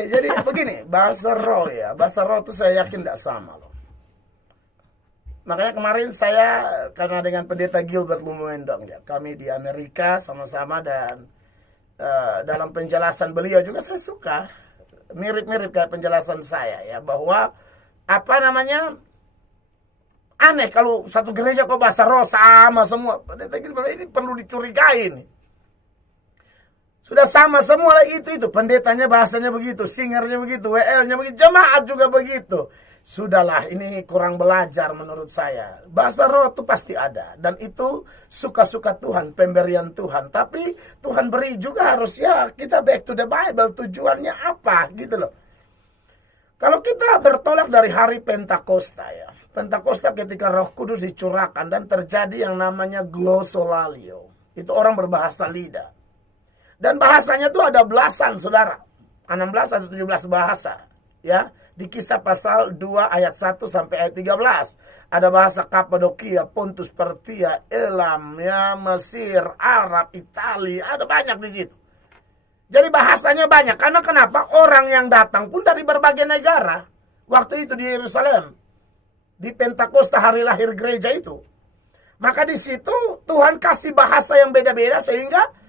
Oke, jadi begini, bahasa roh ya. Bahasa roh itu saya yakin tidak sama loh. Makanya kemarin saya, karena dengan pendeta Gilbert Lumuendong ya, kami di Amerika sama-sama dan dalam penjelasan beliau juga saya suka. Mirip-mirip kayak penjelasan saya ya, bahwa apa namanya, aneh kalau satu gereja kok bahasa roh sama semua. Pendeta Gilbert ini perlu dicurigai nih. Sudah sama semua lah itu. Pendetanya bahasanya begitu, singernya begitu, WL-nya begitu, jemaat juga begitu. Sudahlah, ini kurang belajar menurut saya. Bahasa roh itu pasti ada. Dan itu suka-suka Tuhan, pemberian Tuhan. Tapi Tuhan beri juga harus ya, kita back to the Bible. Tujuannya apa gitu loh. Kalau kita bertolak dari hari Pentakosta ya. Pentakosta ketika Roh Kudus dicurahkan dan terjadi yang namanya glossolalia. Itu orang berbahasa lidah. Dan bahasanya tuh ada belasan, saudara. 16 atau 17 bahasa. Ya, di Kisah pasal 2 ayat 1 sampai ayat 13. Ada bahasa Kapadokia, Pontus, Pertia, Elam, ya, Mesir, Arab, Italia. Ada banyak di situ. Jadi bahasanya banyak. Karena kenapa? Orang yang datang pun dari berbagai negara. Waktu itu di Yerusalem. Di Pentakosta hari lahir gereja itu. Maka di situ Tuhan kasih bahasa yang beda-beda sehingga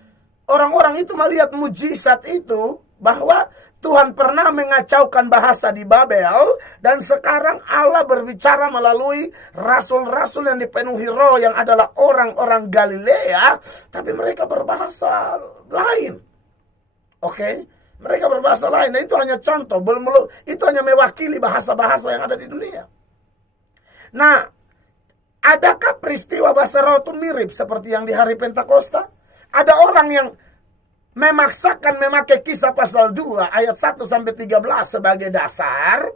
orang-orang itu melihat mujizat itu, bahwa Tuhan pernah mengacaukan bahasa di Babel, dan sekarang Allah berbicara melalui rasul-rasul yang dipenuhi roh, yang adalah orang-orang Galilea, tapi mereka berbahasa lain. Oke? Mereka berbahasa lain, dan itu hanya contoh, itu hanya mewakili bahasa-bahasa yang ada di dunia. Nah, adakah peristiwa bahasa roh itu mirip seperti yang di hari Pentakosta? Ada orang yang memaksakan memakai Kisah pasal 2 ayat 1 sampai 13 sebagai dasar,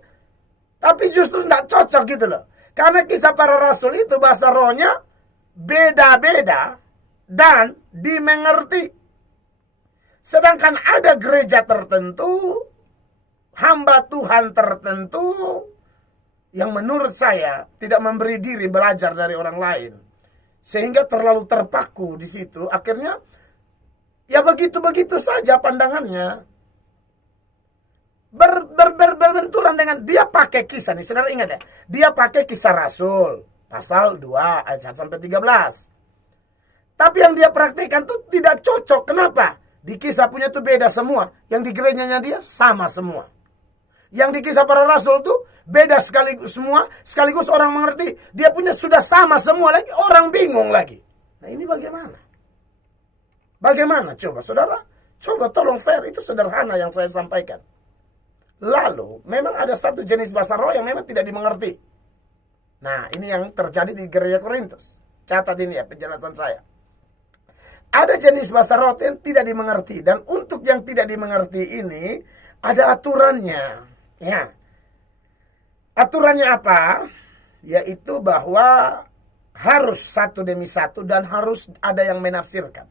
tapi justru tidak cocok gitu loh. Karena Kisah para Rasul itu bahasa rohnya beda-beda dan dimengerti. Sedangkan ada gereja tertentu, hamba Tuhan tertentu, yang menurut saya tidak memberi diri belajar dari orang lain. Sehingga terlalu terpaku di situ, akhirnya ya begitu-begitu saja pandangannya. Berbenturan dengan dia pakai kisah nih. Saudara ingat ya, dia pakai Kisah Rasul pasal 2 ayat 1 sampai 13. Tapi yang dia praktikkan tuh tidak cocok. Kenapa? Di kisah punya tuh beda semua. Yang di gerejanya dia sama semua. Yang di Kisah para Rasul tuh beda sekaligus semua, sekaligus orang mengerti. Dia punya sudah sama semua lagi, orang bingung lagi. Nah, ini bagaimana? Bagaimana coba saudara? Coba tolong fair, itu sederhana yang saya sampaikan. Lalu memang ada satu jenis bahasa roh yang memang tidak dimengerti. Nah, ini yang terjadi di gereja Korintus. Catat ini ya penjelasan saya. Ada jenis bahasa roh yang tidak dimengerti, dan untuk yang tidak dimengerti ini ada aturannya. Ya. Aturannya apa? Yaitu bahwa harus satu demi satu dan harus ada yang menafsirkan.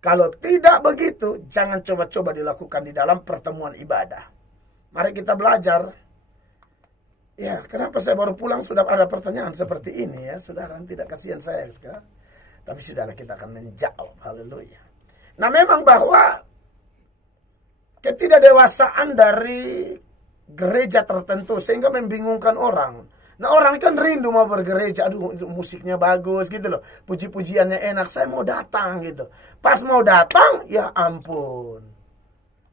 Kalau tidak begitu, jangan coba-coba dilakukan di dalam pertemuan ibadah. Mari kita belajar. Ya, kenapa saya baru pulang sudah ada pertanyaan seperti ini ya, saudara? Tidak kasihan saya sekarang. Tapi saudara, kita akan menjawab. Haleluya. Nah, memang bahwa ketidakdewasaan dari gereja tertentu sehingga membingungkan orang. Nah, orang kan rindu mau bergereja, aduh musiknya bagus gitu loh, puji-pujiannya enak, saya mau datang gitu. Pas mau datang, ya ampun,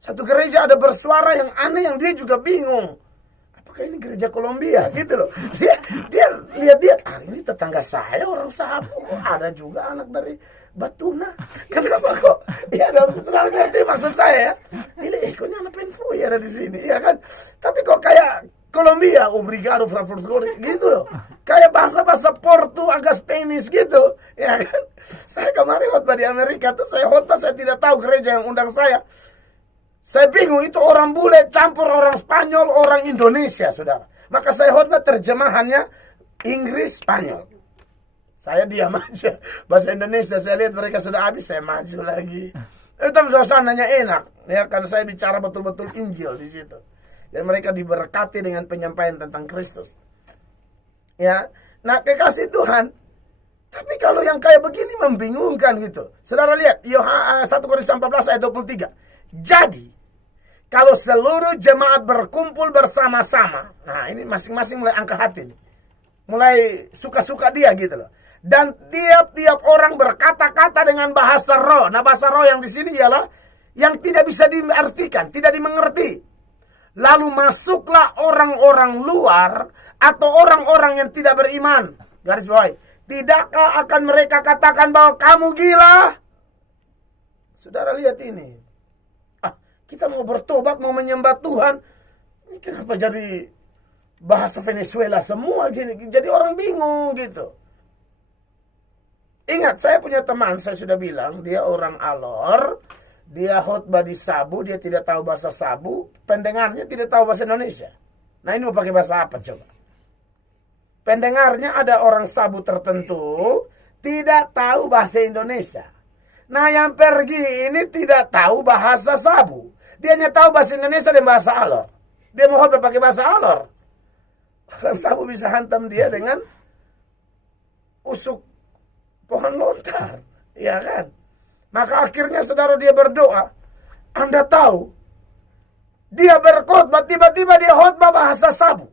satu gereja ada bersuara yang aneh yang dia juga bingung. Apakah ini gereja Kolombia gitu loh. Dia lihat-lihat, ini tetangga saya orang Sahabu, kok ada juga anak dari Batuna. Kenapa kok? Ya dong, saudara ngerti maksud saya ya. Ini kok anak penfu ya ada di sini, ya kan? Tapi kok kayak Kolombia, obrigado, gitu loh. Kayak bahasa-bahasa Portu, agak Spanish gitu. Ya kan? Saya kemarin khotbah di Amerika tuh, saya khotbah, saya tidak tahu gereja yang undang saya. Saya bingung, itu orang bule campur orang Spanyol, orang Indonesia, saudara. Maka saya khotbah terjemahannya Inggris, Spanyol. Saya diam aja. Bahasa Indonesia, saya lihat mereka sudah habis, saya maju lagi. Tapi suasananya enak. Ya kan, saya bicara betul-betul Injil di situ. Dan mereka diberkati dengan penyampaian tentang Kristus. Ya, nah kekasih Tuhan. Tapi kalau yang kayak begini membingungkan gitu. Saudara lihat, 1 Korintus 14 ayat 23. Jadi, Kalau seluruh jemaat berkumpul bersama-sama, nah ini masing-masing mulai angkat hati nih. Mulai suka-suka dia gitu loh. Dan tiap-tiap orang berkata-kata dengan bahasa roh. Nah, bahasa roh yang di sini ialah yang tidak bisa diartikan, tidak dimengerti. Lalu masuklah orang-orang luar atau orang-orang yang tidak beriman. Garis bawah. Tidakkah akan mereka katakan bahwa kamu gila? Saudara lihat ini. Kita mau bertobat, mau menyembah Tuhan. Ini kenapa jadi bahasa Venezuela semua? Jadi orang bingung gitu. Ingat, saya punya teman, saya sudah bilang, dia orang Alor. Dia khotbah di Sabu, dia tidak tahu bahasa Sabu. Pendengarnya tidak tahu bahasa Indonesia. Nah ini mau pakai bahasa apa coba? Pendengarnya ada orang Sabu tertentu, tidak tahu bahasa Indonesia. Nah yang pergi ini tidak tahu bahasa Sabu. Dia hanya tahu bahasa Indonesia dan bahasa Alor. Dia mau khotbah pakai bahasa Alor. Orang Sabu bisa hantam dia dengan usuk pohon lontar. Ya kan? Maka akhirnya saudara dia berdoa. Anda tahu, dia berkhotbah, tiba-tiba dia khotbah bahasa Sabu.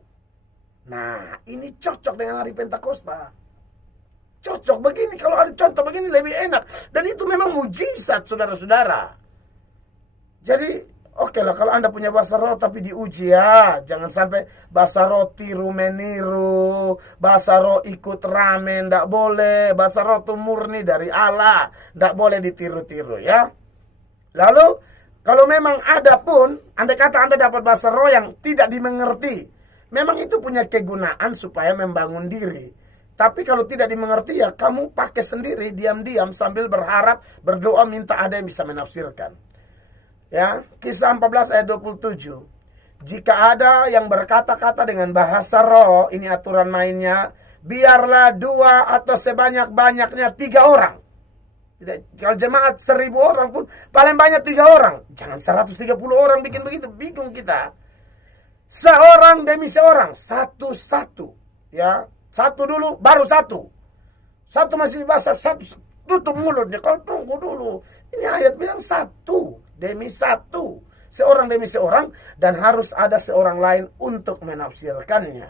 Nah, ini cocok dengan hari Pentakosta. Cocok begini, kalau ada contoh begini lebih enak. Dan itu memang mujizat, saudara-saudara. Jadi, oke lah kalau Anda punya bahasa roh tapi diuji ya. Jangan sampai bahasa roh tiru meniru. Bahasa roh ikut rame, ndak boleh. Bahasa roh itu murni dari Allah. Ndak boleh ditiru-tiru ya. Lalu, kalau memang ada pun, andai kata Anda dapat bahasa roh yang tidak dimengerti. Memang itu punya kegunaan supaya membangun diri. Tapi kalau tidak dimengerti ya kamu pakai sendiri diam-diam sambil berharap, berdoa minta ada yang bisa menafsirkan. Ya, Kisah 14 ayat 27. Jika ada yang berkata-kata dengan bahasa roh, ini aturan mainnya, biarlah 2 atau sebanyak-banyaknya 3 orang. Tidak, kalau jemaat 1000 orang pun paling banyak 3 orang. Jangan 130 orang bikin begitu, bingung kita. Seorang demi seorang, satu-satu. Ya, satu dulu, baru satu. Satu masih basah, satu tutup mulutnya. Kau tunggu dulu. Ini ayat bilang satu demi satu. Seorang demi seorang. Dan harus ada seorang lain untuk menafsirkannya.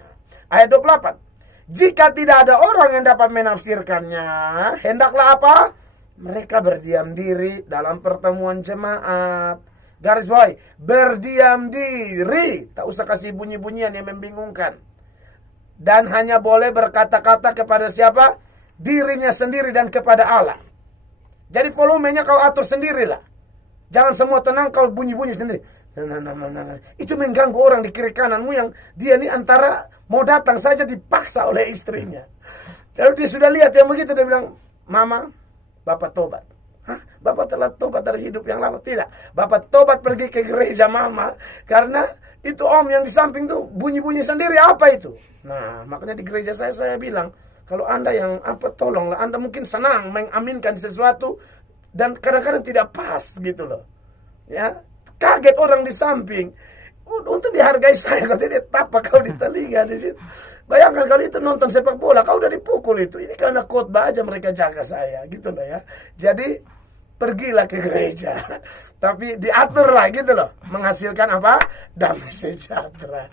Ayat 28. Jika tidak ada orang yang dapat menafsirkannya, hendaklah apa? Mereka berdiam diri dalam pertemuan jemaat. Garis bawah, berdiam diri. Tak usah kasih bunyi-bunyian yang membingungkan. Dan hanya boleh berkata-kata kepada siapa? Dirinya sendiri dan kepada Allah. Jadi volumenya kau atur sendirilah. Jangan semua tenang kau bunyi-bunyi sendiri. Itu mengganggu orang di kiri kananmu yang dia ini antara mau datang saja dipaksa oleh istrinya. Lalu dia sudah lihat yang begitu, dia bilang, Mama, Bapak tobat. Hah? Bapak telah tobat dari hidup yang lama? Tidak. Bapak tobat pergi ke gereja Mama. Karena itu om yang di samping tuh bunyi-bunyi sendiri. Apa itu? Nah, makanya di gereja saya bilang, kalau Anda yang tolonglah. Anda mungkin senang mengaminkan sesuatu dan kadang-kadang tidak pas gitu loh. Ya, kaget orang di samping. Untuk dihargai saya, kalau dia tapak kau di telinga di situ. Bayangkan kalau itu nonton sepak bola, kau udah dipukul itu. Ini karena khotbah aja mereka jaga saya, gitu loh ya. Jadi pergilah ke gereja, tapi diatur lah gitu loh, menghasilkan apa? Damai sejahtera.